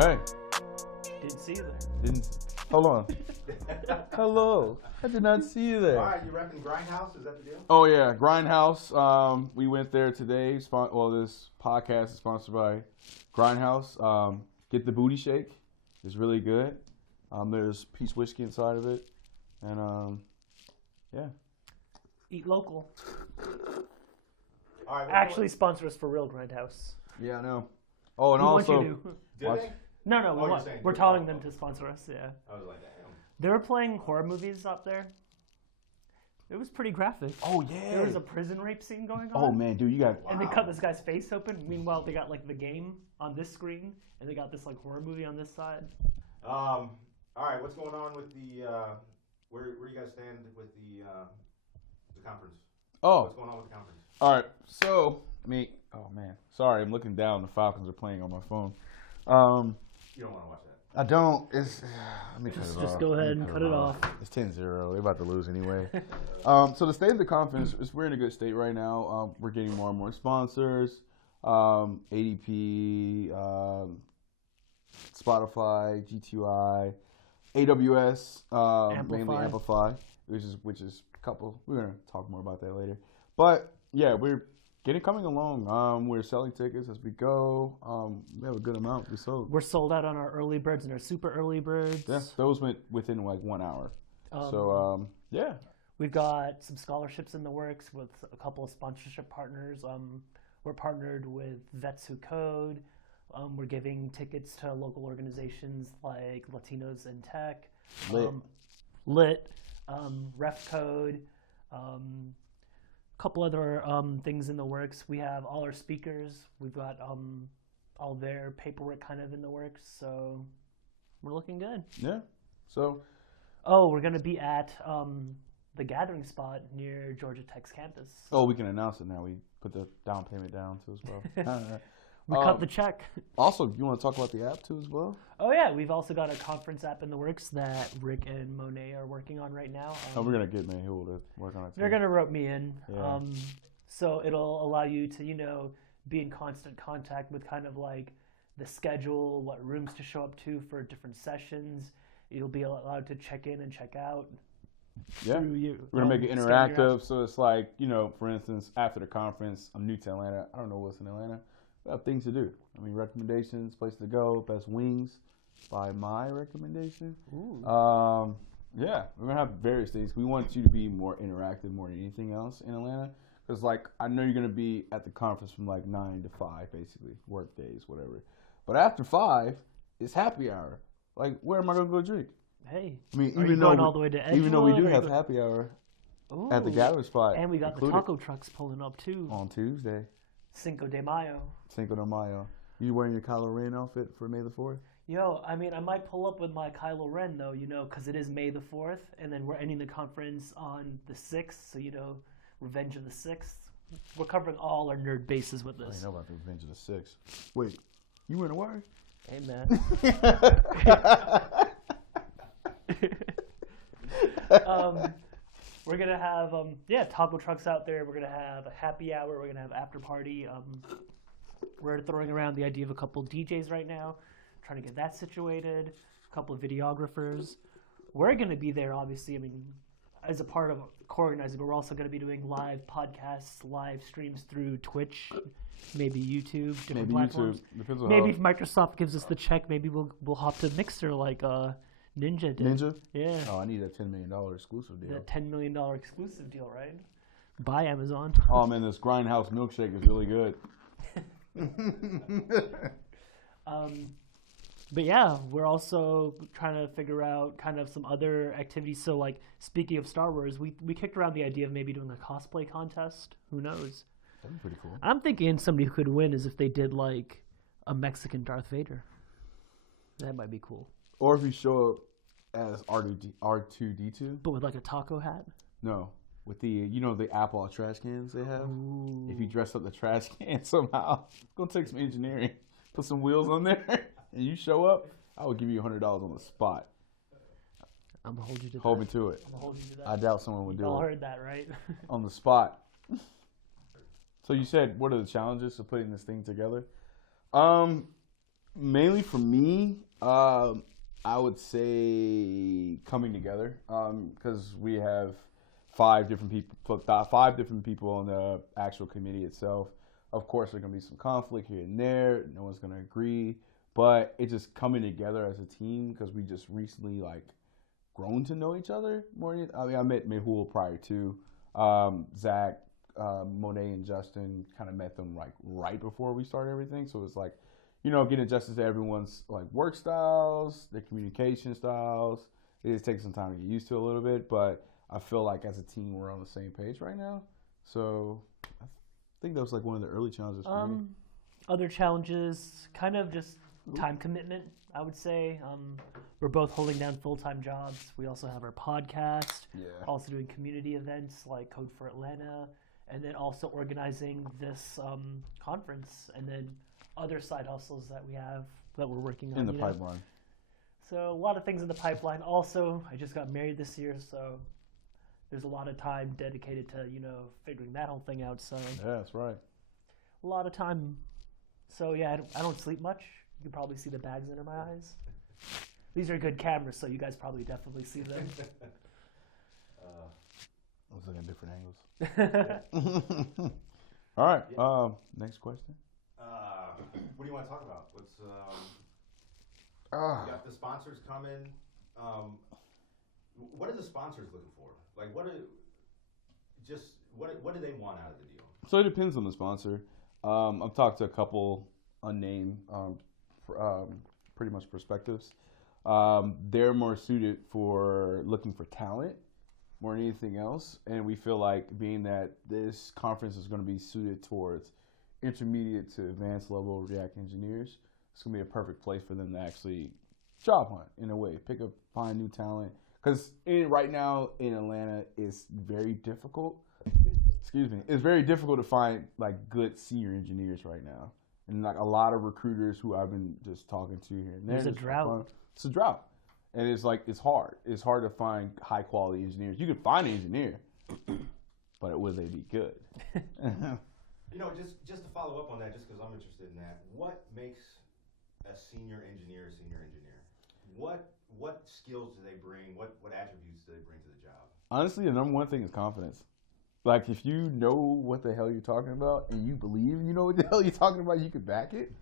Oh, hey. Didn't see you there. Hold on. Hello. I did not see you there. All right, you repping Grindhouse? Is that the deal? Oh, yeah. Grindhouse. We went there today. This podcast is sponsored by Grindhouse. Get the booty shake. It's really good. There's peach whiskey inside of it. And, yeah. Eat local. All right, Actually sponsor us for real, Grindhouse. Yeah, I know. Oh, and We also... want you to. Did they? No, we're telling them to sponsor us, yeah. I was like, damn. They were playing horror movies up there. It was pretty graphic. Oh, yeah. There was a prison rape scene going on. Oh, man, dude, you got... And they cut this guy's face open. Meanwhile, they got, like, the game on this screen, and they got this, like, horror movie on this side. All right, what's going on with the, where you guys stand with the conference? Oh. What's going on with the conference? All right, so, oh, man. Sorry, I'm looking down. The Falcons are playing on my phone. You don't want to watch that. I don't. It's let me cut it off. Just go ahead and cut it off. It's 10-0. They're about to lose anyway. So the state of the conference is we're in a good state right now. We're getting more and more sponsors. ADP, Spotify, GTI, AWS, mainly Amplify, which is a couple. We're gonna talk more about that later. But yeah, we're coming along. We're selling tickets as we go. We have a good amount we sold. We're sold out on our early birds and our super early birds. Yeah, those went within like 1 hour. Yeah. We've got some scholarships in the works with a couple of sponsorship partners. We're partnered with Vets Who Code. We're giving tickets to local organizations like Latinos in Tech, Lit, Ref Code, couple other things in the works. We have all our speakers. We've got all their paperwork kind of in the works, so we're looking good. Yeah. So. Oh, we're gonna be at the gathering spot near Georgia Tech's campus. Oh, we can announce it now. We put the down payment down too as well. We cut the check. Also, you want to talk about the app too as well? Oh yeah, we've also got a conference app in the works that Rick and Monet are working on right now. We're gonna get Mehul to work on it too. They're gonna rope me in. Yeah. So it'll allow you to, be in constant contact with kind of like the schedule, what rooms to show up to for different sessions. You'll be allowed to check in and check out. Yeah. We're gonna make it interactive, so it's like, for instance, after the conference, I'm new to Atlanta. I don't know what's in Atlanta. I have things to do. Recommendations, places to go, best wings by my recommendation. Ooh. Yeah, we're gonna have various things. We want you to be more interactive more than anything else in Atlanta. Because I know you're gonna be at the conference from like 9 to 5, basically, work days, whatever. But after 5, it's happy hour. Like, where am I gonna go drink? Hey, even going all the way to Edgewood? Even though we do have happy hour at the gathering spot. And we got the taco trucks pulling up too. On Tuesday. Cinco de Mayo. You wearing your Kylo Ren outfit for May the 4th? Yo, I might pull up with my Kylo Ren though, because it is May the 4th, and then we're ending the conference on the 6th, so Revenge of the 6th. We're covering all our nerd bases with this. I know about the Revenge of the 6th. Wait, you wearing a wire? Hey, man. We're going to have, taco trucks out there. We're going to have a happy hour. We're going to have after party. We're throwing around the idea of a couple DJs right now, trying to get that situated, a couple of videographers. We're going to be there, obviously, as a part of co-organizing, but we're also going to be doing live podcasts, live streams through Twitch, maybe YouTube, different platforms. YouTube. Maybe if Microsoft gives us the check, maybe we'll hop to Mixer like Ninja did. Ninja? Yeah. Oh, I need that $10 million exclusive deal. That $10 million exclusive deal, right? Buy Amazon. Oh, man, this Grindhouse milkshake is really good. But yeah, we're also trying to figure out kind of some other activities. So like, speaking of Star Wars, we kicked around the idea of maybe doing a cosplay contest. Who knows? That'd be pretty cool. I'm thinking somebody who could win is if they did like a Mexican Darth Vader. That might be cool. Or if you show up as R2-D2. But with like a taco hat? No. With the, the Apple trash cans they have? Ooh. If you dress up the trash can somehow, it's going to take some engineering. Put some wheels on there, and you show up, I will give you $100 on the spot. I'm going to hold you to that. Hold me to it. I'm going to hold you to that. I doubt someone would do it. You all heard that, right? On the spot. So you said, what are the challenges of putting this thing together? Mainly for me, I would say coming together, because we have five different people on the actual committee itself. Of course, there's gonna be some conflict here and there. No one's gonna agree, but it's just coming together as a team because we just recently like grown to know each other more. I mean, I met Mehul prior to Zach, Monet, and Justin. Kind of met them like right before we started everything, so it's like, getting adjusted to everyone's like work styles, their communication styles. It just takes some time to get used to a little bit, but I feel like as a team we're on the same page right now. So I think that was like one of the early challenges for me. Other challenges, kind of just time commitment, I would say. We're both holding down full-time jobs. We also have our podcast, also doing community events like Code for Atlanta, and then also organizing this conference, and then other side hustles that we have that we're working on. In the pipeline. So a lot of things in the pipeline. Also, I just got married this year, so there's a lot of time dedicated to, figuring that whole thing out. So yeah, that's right. A lot of time. So yeah, I don't sleep much. You can probably see the bags under my eyes. These are good cameras, so you guys probably definitely see them. I was looking at different angles. All right. Next question. What do you want to talk about? What's you got the sponsors coming. What are the sponsors looking for? Like, what do they want out of the deal? So it depends on the sponsor. I've talked to a couple unnamed, pretty much perspectives. They're more suited for looking for talent more than anything else, and we feel like being that this conference is going to be suited towards intermediate to advanced level React engineers, it's going to be a perfect place for them to actually job hunt in a way, find new talent. Because right now in Atlanta, it's very difficult. It's very difficult to find like good senior engineers right now, and like a lot of recruiters who I've been just talking to here and there. There's a drought. It's a drought, and it's hard. It's hard to find high quality engineers. You can find an engineer, but will they be good? Just to follow up on that, just because I'm interested in that, what makes a senior engineer? What skills do they bring? What attributes do they bring to the job? Honestly, the number one thing is confidence. Like, if you know what the hell you're talking about and you believe you know what the hell you're talking about, you can back it.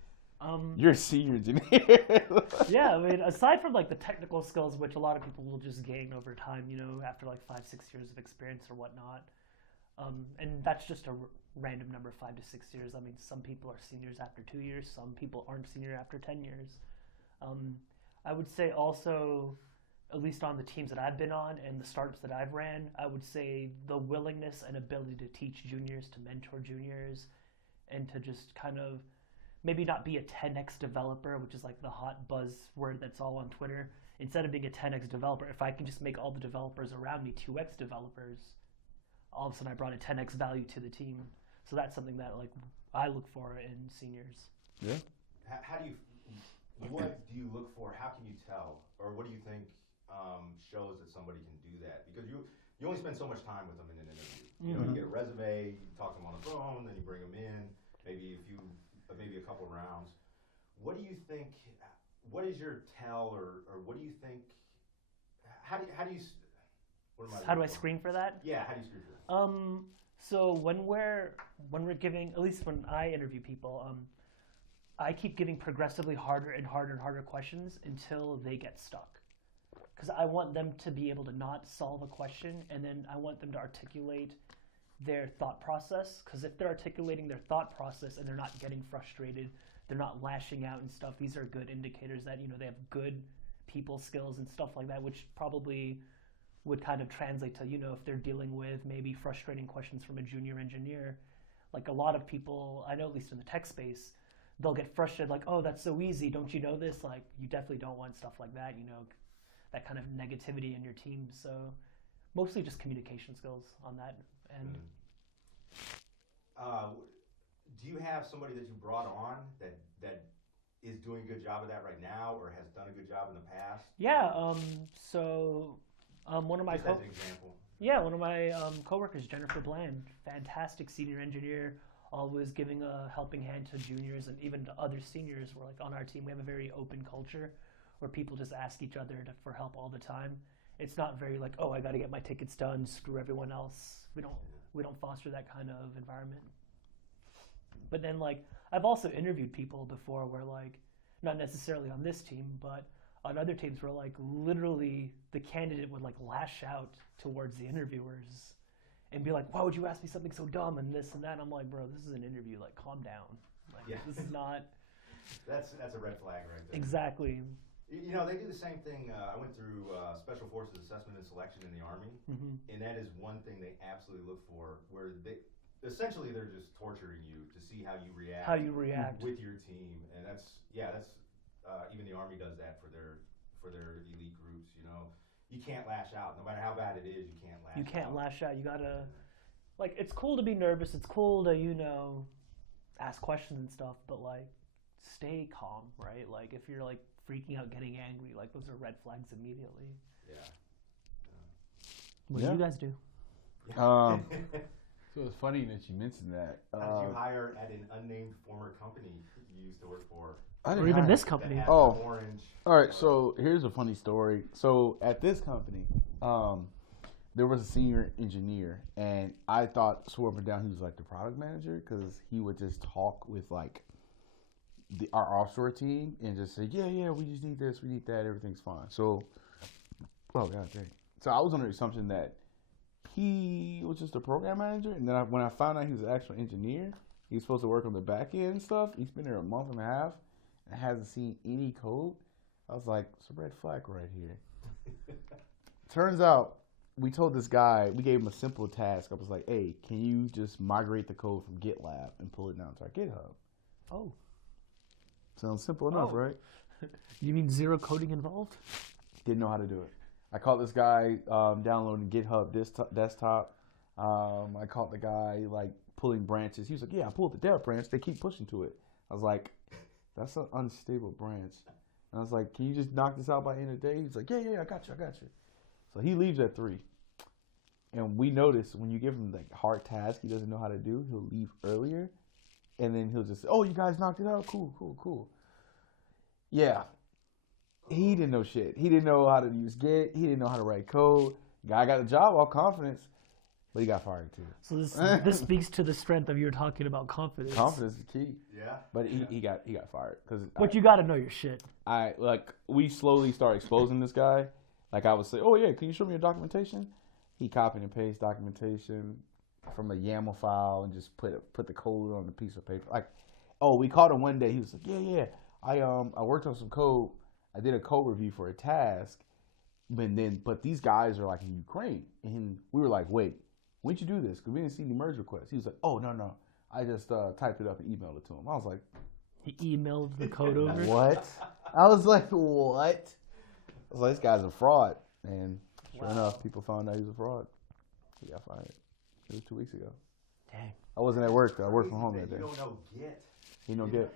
You're a senior engineer. Yeah, I mean, aside from like the technical skills, which a lot of people will just gain over time, after like 5-6 years of experience or whatnot. And that's just a random number, 5 to 6 years. I mean, some people are seniors after 2 years. Some people aren't senior after 10 years. I would say also, at least on the teams that I've been on and the startups that I've ran, I would say the willingness and ability to teach juniors, to mentor juniors, and to just kind of maybe not be a 10x developer, which is like the hot buzzword that's all on Twitter. Instead of being a 10x developer, if I can just make all the developers around me 2x developers, all of a sudden I brought a 10x value to the team. So that's something that like I look for in seniors. Yeah. What do you look for? How can you tell? Or what do you think shows that somebody can do that? Because you only spend so much time with them in an interview. You get a resume, you talk to them on the phone, then you bring them in, maybe a couple rounds. What do you think? What is your tell, or what do you think? How do I screen for that? Yeah, how do you screen for that? So when we're giving, at least when I interview people, I keep giving progressively harder and harder and harder questions until they get stuck. Because I want them to be able to not solve a question, and then I want them to articulate their thought process. Because if they're articulating their thought process and they're not getting frustrated, they're not lashing out and stuff, these are good indicators that they have good people skills and stuff like that, which probably would kind of translate to, if they're dealing with maybe frustrating questions from a junior engineer. Like a lot of people, I know at least in the tech space, they'll get frustrated like, oh, that's so easy, don't you know this? Like, you definitely don't want stuff like that, that kind of negativity in your team. So mostly just communication skills on that end. Do you have somebody that you brought on that is doing a good job of that right now, or has done a good job in the past? Yeah, one of my as an example. Yeah, one of my coworkers, Jennifer Bland, fantastic senior engineer, always giving a helping hand to juniors and even to other seniors. We're like on our team, we have a very open culture where people just ask each other for help all the time. It's not very like, oh, I got to get my tickets done, screw everyone else. We don't foster that kind of environment. But then like I've also interviewed people before where like not necessarily on this team, but on other teams where like literally the candidate would like lash out towards the interviewers and be like, why would you ask me something so dumb and this and that? And I'm like, bro, this is an interview. Like, calm down. Like, this is not. That's a red flag right there. Exactly. You know, they do the same thing. I went through Special Forces Assessment and Selection in the Army, and that is one thing they absolutely look for, where they're just torturing you to see how you react. With your team, and that's even the Army does that for their elite groups. You know, you can't lash out, no matter how bad it is. You can't lash out. You gotta, like, it's cool to be nervous. It's cool to ask questions and stuff, but like, stay calm, right? Like, if you're like freaking out, getting angry, like those are red flags immediately. Yeah. What do you guys do? So it's funny that you mentioned that. How did you hire at an unnamed former company you used to work for? Or even this company? Orange. All right. So here's a funny story. So at this company, there was a senior engineer, and I thought, swore up and down, he was like the product manager because he would just talk with like our offshore team and just say, yeah, we just need this, we need that, everything's fine. So, oh god dang. So I was under the assumption that he was just a program manager, and then when I found out he was an actual engineer, he's supposed to work on the back end and stuff. He's been there a month and a half and hasn't seen any code. I was like, it's a red flag right here. Turns out, we told this guy, we gave him a simple task. I was like, hey, can you just migrate the code from GitLab and pull it down to our GitHub? Oh. Sounds simple enough, right? You mean zero coding involved? Didn't know how to do it. I caught this guy downloading GitHub desktop. I caught the guy like pulling branches. He was like, yeah, I pulled the dev branch. They keep pushing to it. I was like, that's an unstable branch. And I was like, can you just knock this out by the end of the day? He's like, yeah, I got you. So he leaves at 3. And we notice when you give him like hard task he doesn't know how to do, he'll leave earlier. And then he'll just say, oh, you guys knocked it out? Cool. Yeah. He didn't know shit. He didn't know how to use Git. He didn't know how to write code. Guy got a job, all confidence, but he got fired too. So this speaks to the strength of you talking about confidence. Confidence is key. Yeah. But he got fired. But you got to know your shit. We slowly started exposing this guy. Like I would say, oh yeah, can you show me your documentation? He copied and pasted documentation from a YAML file and just put the code on a piece of paper. Like, oh, we caught him one day. He was like, yeah, I worked on some code. I did a code review for a task, but these guys are like in Ukraine, and we were like, wait, when'd you do this? Because we didn't see any merge requests. He was like, oh no, I just typed it up and emailed it to him. I was like, he emailed the code over. What? I was like, what? I was like, this guy's a fraud, and sure enough, people found out he was a fraud. He got fired. It was 2 weeks ago. Dang. I wasn't at work, though. I worked from home that day. You don't know Git. You know Git.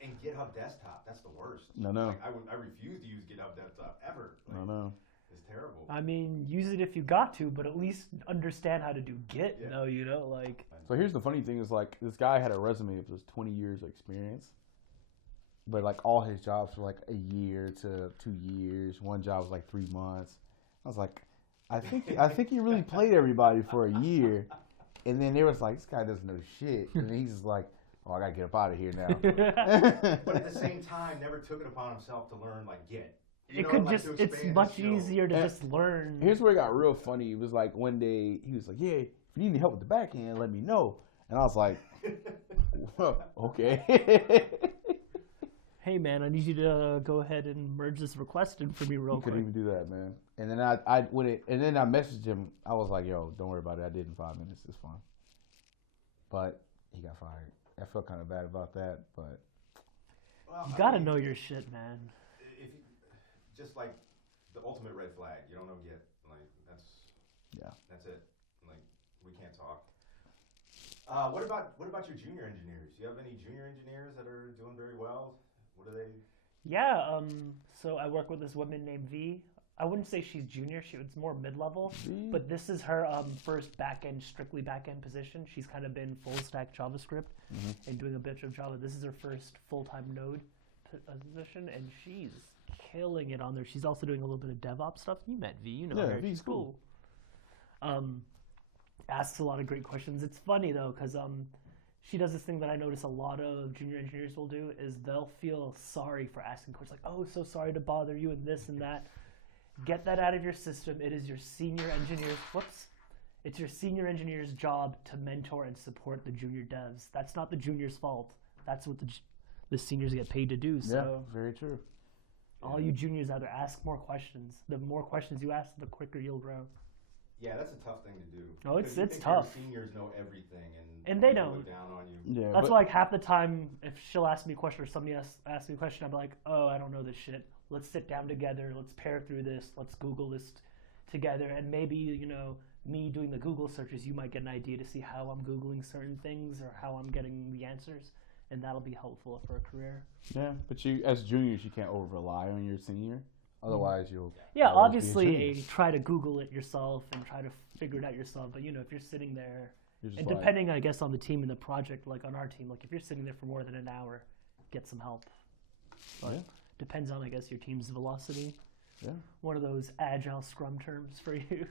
And GitHub Desktop, that's the worst. No. Like, I refuse to use GitHub Desktop ever. Like, No. It's terrible. I mean, use it if you got to, but at least understand how to do Git. Yeah. No, like. So here's the funny thing is like this guy had a resume of just 20 years of experience, but like all his jobs were like a year to 2 years. One job was like 3 months. I was like, I think he really played everybody for a year, and then there was like this guy doesn't know shit, and then he's just like, oh, I gotta get up out of here now. But at the same time, never took it upon himself to learn like Git. It's much easier to just learn. Here's where it got real funny. It was like one day he was like, yeah, if you need any help with the back end, let me know. And I was like, okay. Hey man, I need you to go ahead and merge this request in for me real quick. Couldn't even do that, man. And then I messaged him. I was like, yo, don't worry about it. I did in 5 minutes. It's fine. But he got fired. I felt kind of bad about that, but you gotta know your shit, man. If you, just like the ultimate red flag, you don't know Git. Like that's it. Like we can't talk. What about your junior engineers? Do you have any junior engineers that are doing very well? What are they? Yeah. So I work with this woman named V. I wouldn't say she's junior. She was more mid-level, See? but this is her first strictly back-end position. She's kind of been full-stack JavaScript and doing a bit of Java. This is her first full-time Node position, and she's killing it on there. She's also doing a little bit of DevOps stuff. You met V, you know her. V's She's cool. Asks a lot of great questions. It's funny though, because she does this thing that I notice a lot of junior engineers will do, is they'll feel sorry for asking questions like, oh, so sorry to bother you and this and that. Get that out of your system. It is your senior engineer's, it's your senior engineer's job to mentor and support the junior devs. That's not the junior's fault. That's what the seniors get paid to do. So very true. all you juniors out there, ask more questions. The more questions you ask, the quicker you'll grow. Yeah, that's a tough thing to do. Oh, Because you it's think tough. Your seniors know everything, And they people don't. look down on you. Yeah, That's but- why, like, half the time, if she'll ask me a question or somebody asks me a question, I'll be like, oh, I don't know this shit. Let's sit down together. Let's pair through this. Let's Google this together. And maybe, you know, me doing the Google searches, you might get an idea to see how I'm Googling certain things or how I'm getting the answers. And that'll be helpful for a career. Yeah, but you, as juniors, you can't over rely on your senior. Otherwise, you'll. Yeah, always be a obviously, junior. try to Google it yourself and try to figure it out yourself. But, you know, if you're sitting there, You're just and like- depending, I guess, on the team and the project, like on our team, like if you're sitting there for more than an hour, get some help. But Yeah. depends on, I guess, your team's velocity. Yeah. One of those agile scrum terms for you.